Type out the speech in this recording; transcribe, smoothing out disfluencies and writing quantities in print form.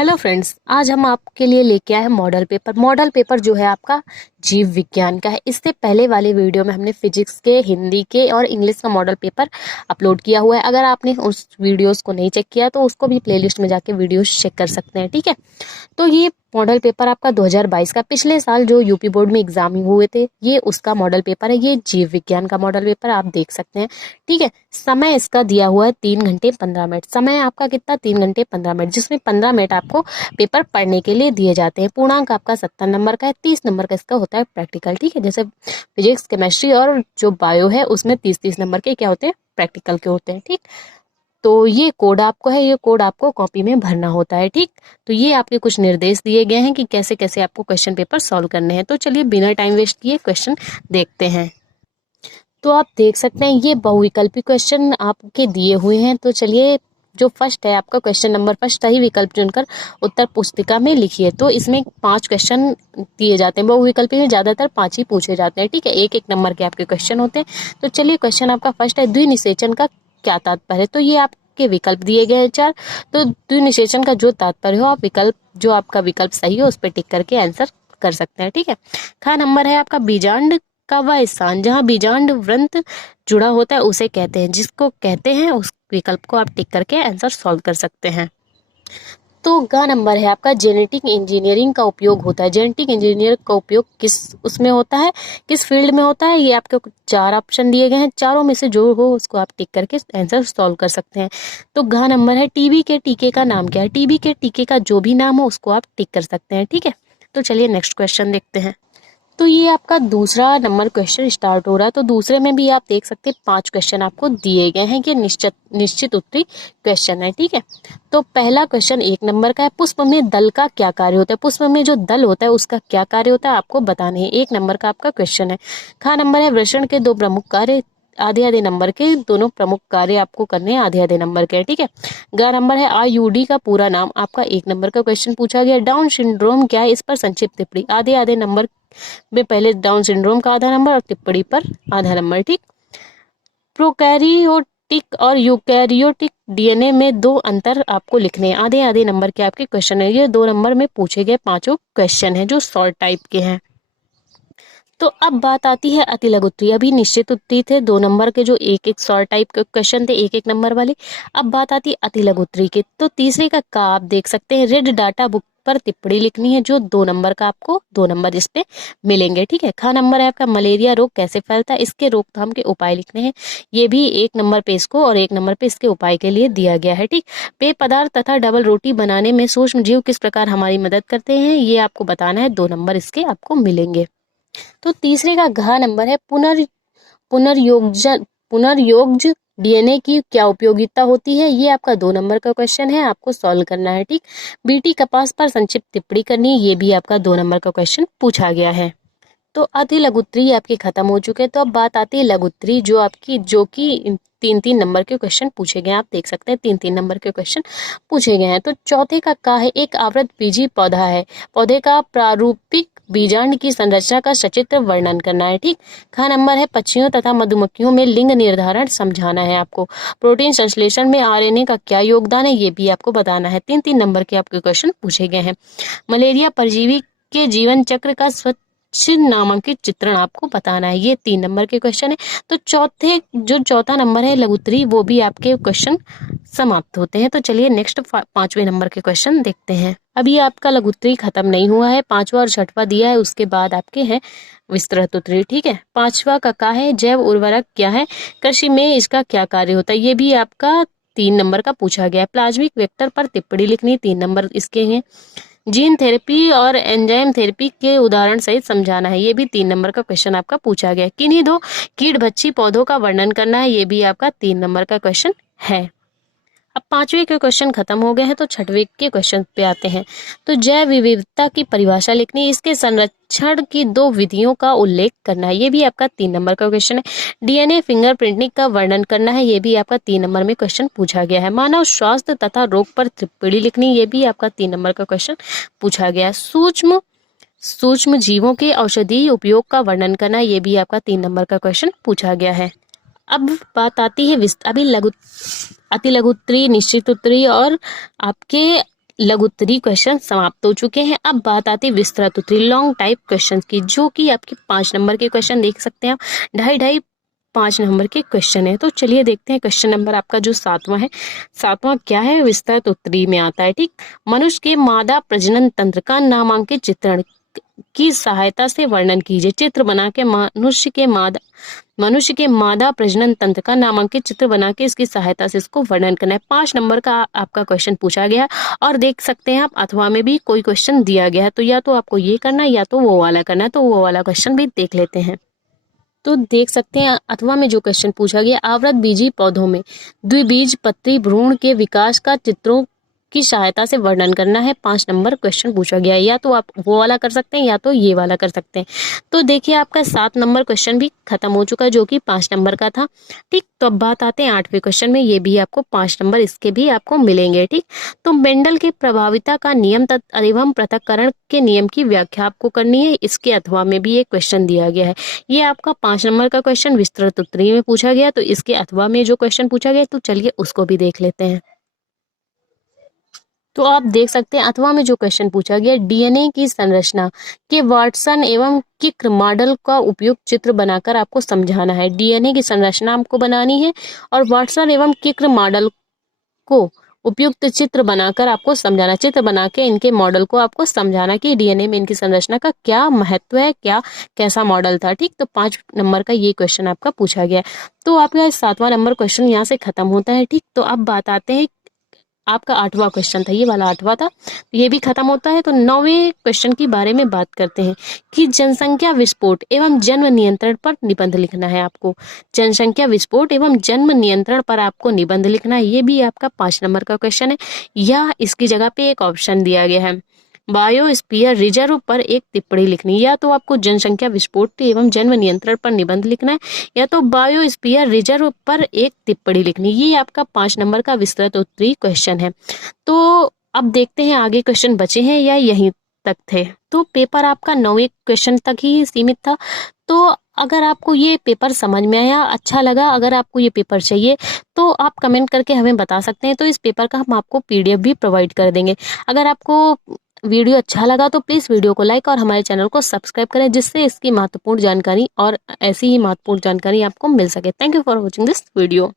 Hello friends, आज हम आपके लिए लेके आए हैं मॉडल पेपर। मॉडल पेपर जो है आपका जीव विज्ञान का है। इससे पहले वाले वीडियो में हमने फिजिक्स के, हिंदी के और इंग्लिश का मॉडल पेपर अपलोड किया हुआ है। अगर आपने उस वीडियोस को नहीं चेक किया तो उसको भी प्लेलिस्ट में जाके वीडियोस चेक कर सकते हैं, ठीक है। तो ये मॉडल पेपर आपका 2022 का, पिछले साल जो यूपी बोर्ड में एग्जाम हुए थे, ये उसका मॉडल पेपर है। ये जीव विज्ञान का मॉडल पेपर आप देख सकते हैं, ठीक है। समय इसका दिया हुआ है 3 घंटे 15 मिनट। समय आपका कितना? 3 घंटे 15 मिनट, जिसमें 15 मिनट आपको पेपर पढ़ने के लिए दिए जाते हैं। पूर्णांक आपका 70 नंबर का है। 30 नंबर का इसका होता है प्रैक्टिकल, ठीक है। जैसे फिजिक्स, केमिस्ट्री और जो बायो है उसमें 30-30 नंबर के क्या होते हैं? प्रैक्टिकल के होते हैं, ठीक। तो ये कोड आपको है, ये कोड आपको कॉपी में भरना होता है, ठीक। तो ये आपके कुछ निर्देश दिए गए हैं कि कैसे कैसे आपको क्वेश्चन पेपर सॉल्व करने हैं। तो चलिए बिना टाइम वेस्ट किए क्वेश्चन देखते हैं। तो आप देख सकते हैं ये बहुविकल्पी क्वेश्चन आपके दिए हुए हैं। तो चलिए, जो फर्स्ट है आपका क्वेश्चन नंबर फर्स्ट, सही विकल्प चुनकर उत्तर पुस्तिका में लिखिए। तो इसमें 5 क्वेश्चन दिए जाते हैं। बहुविकल्पी में ज्यादातर 5 ही पूछे जाते हैं, ठीक है। 1-1 नंबर के आपके क्वेश्चन होते हैं। तो चलिए, क्वेश्चन आपका फर्स्ट है, द्विनिषेचन का क्या तात्पर्य है? तो ये आपके विकल्प दिए गए हैं 4। तो द्विनिषेचन का जो तात्पर्य हो, आप विकल्प, जो आपका विकल्प सही हो उस पर टिक करके आंसर कर सकते हैं, ठीक है। ख नंबर है आपका, बीजांड का वह स्थान जहाँ बीजांड वृंत जुड़ा होता है उसे कहते हैं। जिसको कहते हैं उस विकल्प को आप टिक करके आंसर सॉल्व कर सकते हैं। तो ग नंबर है आपका, जेनेटिक इंजीनियरिंग का उपयोग होता है। जेनेटिक इंजीनियर का उपयोग किस उसमें होता है, किस फील्ड में होता है? ये आपके 4 ऑप्शन दिए गए हैं। चारों में से जो हो उसको आप टिक करके आंसर सॉल्व कर सकते हैं। तो घ नंबर है, टीबी के टीके का नाम क्या है? टीबी के टीके का जो भी नाम हो उसको आप टिक कर सकते हैं, ठीक है। तो चलिए नेक्स्ट क्वेश्चन देखते हैं। तो ये आपका दूसरा नंबर क्वेश्चन स्टार्ट हो रहा है। तो दूसरे में भी आप देख सकते हैं 5 क्वेश्चन आपको दिए गए हैं कि निश्चित उत्तरी क्वेश्चन है, ठीक है। तो पहला क्वेश्चन 1 नंबर का है, पुष्प में दल का क्या कार्य होता है? पुष्प में जो दल होता है उसका क्या कार्य होता है आपको बताने हैं। 1 नंबर का आपका क्वेश्चन है। खा नंबर है, वृषण के 2 प्रमुख कार्य, आधे आधे नंबर के दोनों प्रमुख कार्य आपको करने हैं, आधे आधे नंबर के, ठीक है। ग नंबर है, आईयूडी का पूरा नाम आपका 1 नंबर का क्वेश्चन पूछा गया। डाउन सिंड्रोम क्या है? इस पर संक्षिप्त टिप्पणी। आधे आधे नंबर में पहले डाउन सिंड्रोम का आधा नंबर और टिप्पणी पर आधा नंबर, ठीक। प्रोकैरियोटिक और यूकैरियोटिक डीएनए में 2 अंतर आपको लिखने हैं। आधे आधे नंबर के आपके क्वेश्चन है। ये 2 नंबर में पूछे गए 5 क्वेश्चन है जो शॉर्ट टाइप के हैं। तो अब बात आती है अति लघु उत्तरीय। अभी निश्चित उत्तरीय थे 2 नंबर के, जो 1-1 शॉर्ट टाइप के क्वेश्चन थे 1-1 नंबर वाले। अब बात आती है अति लघु उत्तरीय के। तो तीसरे का आप देख सकते हैं, रेड डाटा बुक पर टिप्पणी लिखनी है, जो 2 नंबर का आपको 2 नंबर इस पे मिलेंगे, ठीक है। खा नंबर है आपका, मलेरिया रोग कैसे फैलता है? इसके रोकथाम के उपाय लिखने हैं। ये भी 1 नंबर पे इसको और 1 नंबर पे इसके उपाय के लिए दिया गया है, ठीक। पेय पदार्थ तथा डबल रोटी बनाने में सूक्ष्म जीव किस प्रकार हमारी मदद करते हैं? ये आपको बताना है। 2 नंबर इसके आपको मिलेंगे। तो तीसरे का घ नंबर है, पुनर्योज डीएनए की क्या उपयोगिता होती है? ये आपका 2 नंबर का क्वेश्चन है, आपको सॉल्व करना है, ठीक। बीटी कपास पर संक्षिप्त टिप्पणी करनी है। ये भी आपका 2 नंबर का क्वेश्चन पूछा गया है। तो अति लघुत्तरी आपके खत्म हो चुके हैं। तो अब बात आती है लघुत्तरी, जो कि 3-3 नंबर के क्वेश्चन पूछे गए हैं। आप देख सकते हैं 3-3 नंबर के क्वेश्चन पूछे गए हैं। तो चौथे का है, एक आवृत बीजी पौधा है। पौधे का प्रारूपिक बीजांड की संरचना का सचित्र वर्णन करना है, ठीक। खा नंबर है, पक्षियों तथा मधुमक्खियों में लिंग निर्धारण समझाना है आपको। प्रोटीन संश्लेषण में आरएनए का क्या योगदान है? ये भी आपको बताना है। 3-3 नंबर के आपके क्वेश्चन पूछे गए हैं। मलेरिया परजीवी के जीवन चक्र का नामांकित चित्रण आपको बताना है। ये 3 नंबर के क्वेश्चन है। तो चौथा नंबर है लघुत्तरी, वो भी आपके क्वेश्चन समाप्त होते हैं। तो चलिए नेक्स्ट 5वें नंबर के क्वेश्चन देखते हैं। अभी आपका लघुत्तरी खत्म नहीं हुआ है, 5वां और 6वां दिया है, उसके बाद आपके हैं विस्तृत उत्तरी, ठीक है। 5वां का है, जैव उर्वरक क्या है? कृषि में इसका क्या कार्य होता है? ये भी आपका 3 नंबर का पूछा गया है। प्लाज्मिक वेक्टर पर टिप्पणी लिखनी, 3 नंबर इसके हैं। जीन थेरेपी और एंजाइम थेरेपी के उदाहरण सहित समझाना है। ये भी 3 नंबर का क्वेश्चन आपका पूछा गया है। किन्हीं 2 कीटभक्षी पौधों का वर्णन करना है। ये भी आपका 3 नंबर का क्वेश्चन है। अब 5वें के क्वेश्चन खत्म हो गए हैं, तो 6वें के क्वेश्चन पे आते हैं। तो जैव विविधता की परिभाषा लिखनी, इसके संरक्षण की 2 विधियों का उल्लेख करना है। ये भी आपका 3 नंबर का क्वेश्चन है। डीएनए फिंगरप्रिंटिंग का वर्णन करना है। ये भी आपका 3 नंबर में क्वेश्चन पूछा गया है। मानव स्वास्थ्य तथा रोग पर टिप्पणी लिखनी, ये भी आपका 3 नंबर का क्वेश्चन पूछा गया है। सूक्ष्म जीवों के औषधीय उपयोग का वर्णन करना, ये भी आपका 3 नंबर का क्वेश्चन पूछा गया है। अब बात आती है अति लघुत्तरी, निश्चित उत्तरी और आपके लघु उत्तरीय क्वेश्चन समाप्त हो चुके हैं। अब बात आती है विस्तृत उत्तरीय लॉन्ग टाइप क्वेश्चन की, जो कि आपके 5 नंबर के क्वेश्चन देख सकते हैं आप। 2.5 5 नंबर के क्वेश्चन है। तो चलिए देखते हैं क्वेश्चन नंबर आपका जो 7वां है। 7वां क्या है, विस्तृत उत्तरीय में आता है। ठीक, मनुष्य के मादा प्रजनन तंत्र का नामांकित चित्रण की सहायता से वर्णन कीजिए। चित्र बना के मनुष्य के मादा प्रजनन तंत्र का नामांकित चित्र बना के इसकी सहायता से इसको वर्णन करना है। 5 नंबर का आपका क्वेश्चन पूछा गया है और देख सकते हैं आप अथवा में भी कोई क्वेश्चन दिया गया है, तो या तो आपको ये करना है या तो वो वाला करना है। तो वो वाला क्वेश्चन भी देख लेते हैं। तो देख सकते हैं अथवा में जो क्वेश्चन पूछा गया, आवृत बीजी पौधों में द्विबीजपत्री भ्रूण के विकास का चित्रों की सहायता से वर्णन करना है। 5 नंबर क्वेश्चन पूछा गया है। या तो आप वो वाला कर सकते हैं या तो ये वाला कर सकते हैं। तो देखिए आपका 7 नंबर क्वेश्चन भी खत्म हो चुका है, जो कि 5 नंबर का था। ठीक, तो अब बात आते हैं 8वें क्वेश्चन में। ये भी आपको 5 नंबर इसके भी आपको मिलेंगे। ठीक, तो मेंडल के प्रभाविता का नियम एवं पृथक्करण के नियम की व्याख्या आपको करनी है। इसके अथवा में भी एक क्वेश्चन दिया गया है। ये आपका 5 नंबर का क्वेश्चन विस्तृत उत्तरीय में पूछा गया, तो इसके अथवा में जो क्वेश्चन पूछा गया तो चलिए उसको भी देख लेते हैं। तो आप देख सकते हैं अथवा में जो क्वेश्चन पूछा गया, डीएनए की संरचना के वाटसन एवं किक मॉडल का उपयुक्त चित्र बनाकर आपको समझाना है। डीएनए की संरचना आपको बनानी है और वाटसन एवं किक मॉडल को उपयुक्त चित्र बनाकर आपको समझाना, चित्र बना के इनके मॉडल को आपको समझाना कि डीएनए में इनकी संरचना का क्या महत्व है, क्या कैसा मॉडल था। ठीक, तो 5 नंबर का ये क्वेश्चन आपका पूछा गया है। तो आपका 7वां नंबर क्वेश्चन यहाँ से खत्म होता है। ठीक, तो अब बात आते हैं आपका 8वां क्वेश्चन था, ये वाला 8वां था, तो ये भी खत्म होता है। तो 9वें क्वेश्चन की बारे में बात करते हैं कि जनसंख्या विस्फोट एवं जन्म नियंत्रण पर निबंध लिखना है आपको। जनसंख्या विस्फोट एवं जन्म नियंत्रण पर आपको निबंध लिखना है। ये भी आपका 5 नंबर का क्वेश्चन है। या इसकी जगह पे एक ऑप्शन दिया गया है, बायोस्फीयर रिजर्व पर एक टिप्पणी लिखनी। या तो आपको जनसंख्या विस्फोट एवं जन्म नियंत्रण पर निबंध लिखना है या तो बायोस्फीयर रिजर्व पर एक टिप्पणी लिखनी। ये आपका 5 नंबर का विस्तृत उत्तरीय क्वेश्चन है। तो अब देखते हैं आगे क्वेश्चन बचे हैं या यहीं तक थे। तो पेपर आपका 9वें क्वेश्चन तक ही सीमित था। तो अगर आपको ये पेपर समझ में आया, अच्छा लगा, अगर आपको ये पेपर चाहिए तो आप कमेंट करके हमें बता सकते हैं। तो इस पेपर का हम आपको पीडीएफ भी प्रोवाइड कर देंगे। अगर आपको वीडियो अच्छा लगा तो प्लीज़ वीडियो को लाइक और हमारे चैनल को सब्सक्राइब करें, जिससे इसकी महत्वपूर्ण जानकारी और ऐसी ही महत्वपूर्ण जानकारी आपको मिल सके। Thank you for watching this video.